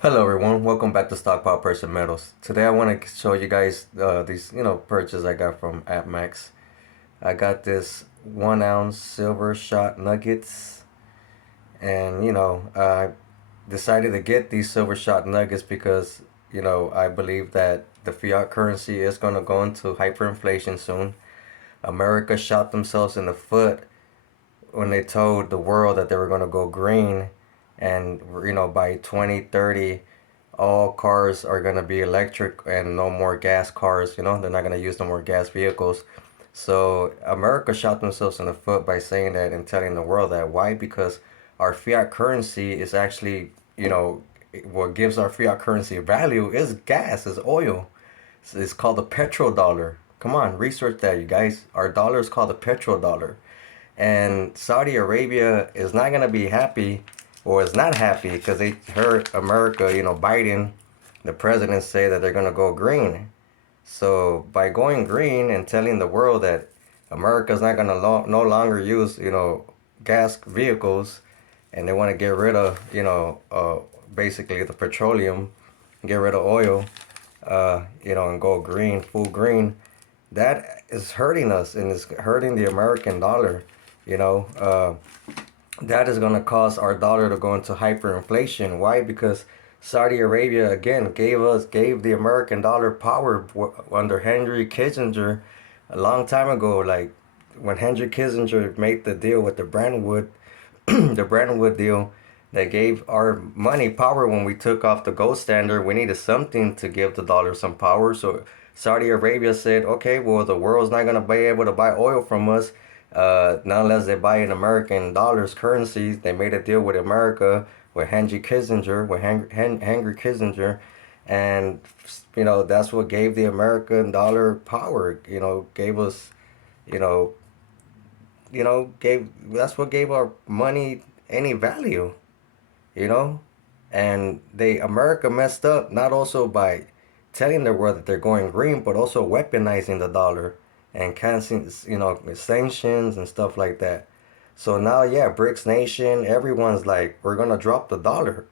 Hello everyone, welcome back to Stockpile Precious Metals. Today I want to show you guys these purchases I got from APMEX. I got this 1 ounce silver shot nuggets, and I decided to get these silver shot nuggets because I believe that the fiat currency is going to go into hyperinflation soon. America shot themselves in the foot when they told the world that they were going to go green, and by 2030 all cars are going to be electric and no more gas cars. They're not going to use no more gas vehicles. So America shot themselves in the foot by saying that and telling the world that. Why? Because our fiat currency is actually, what gives our fiat currency value is gas, is oil. It's called the petrodollar. Come on, research that, you guys. Our dollar is called the petrodollar. And Saudi Arabia is not going to be happy, or is not happy, because they heard America, Biden, the president, say that they're going to go green. So by going green and telling the world that America's not going to no longer use, gas vehicles, and they want to get rid of, basically the petroleum, get rid of oil, and go green, full green, that is hurting us and is hurting the American dollar. You know, that is going to cause our dollar to go into hyperinflation. Why? Because Saudi Arabia again gave the American dollar power under Henry Kissinger a long time ago. Like when Henry Kissinger made the deal with the Brentwood, the Brentwood deal, that gave our money power when we took off the gold standard. We needed something to give the dollar some power. So Saudi Arabia said, okay, well, the world's not going to be able to buy oil from us, not unless they buy in American dollars currencies. They made a deal with America, with Henry Kissinger, Henry Kissinger, and that's what gave the American dollar power. Gave us, you know, gave that's what gave our money any value. you know and they America messed up, not also by telling the world that they're going green, but also weaponizing the dollar and canceling sanctions and stuff like that. So now, yeah, BRICS nation, everyone's like, we're gonna drop the dollar.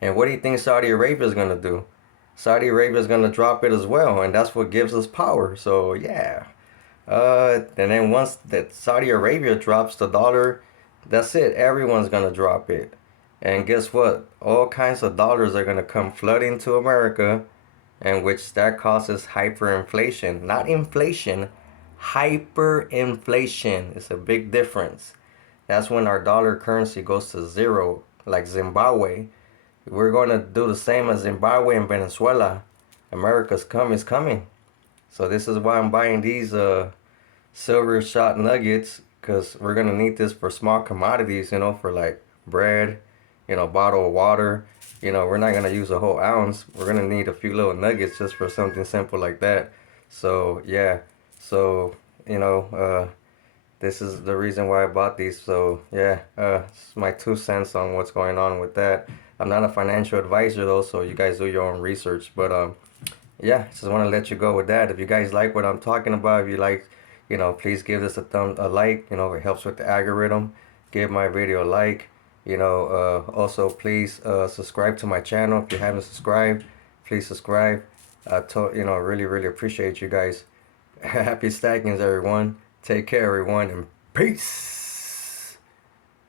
And what do you think Saudi Arabia is gonna do? Saudi Arabia is gonna drop it as well, and that's what gives us power. So yeah. And then once that Saudi Arabia drops the dollar, that's it. Everyone's gonna drop it. And guess what? All kinds of dollars are gonna come flooding to America, and which that causes hyperinflation. Not inflation, hyperinflation. It's a big difference. That's when our dollar currency goes to zero, like Zimbabwe. We're gonna do the same as Zimbabwe and Venezuela. America's is coming. So this is why I'm buying these silver shot nuggets, because we're gonna need this for small commodities, for like bread, bottle of water. We're not gonna use a whole ounce. We're gonna need a few little nuggets just for something simple like that. So yeah, so this is the reason why I bought these. So yeah, it's my 2 cents on what's going on with that. I'm not a financial advisor though, so you guys do your own research. But yeah, just want to let you go with that. If you guys like what I'm talking about, if you like, please give this a like. It helps with the algorithm. Give my video a like. Also please subscribe to my channel if you haven't subscribed. Please subscribe. Really, really appreciate you guys. Happy stackings, everyone. Take care, everyone, and peace.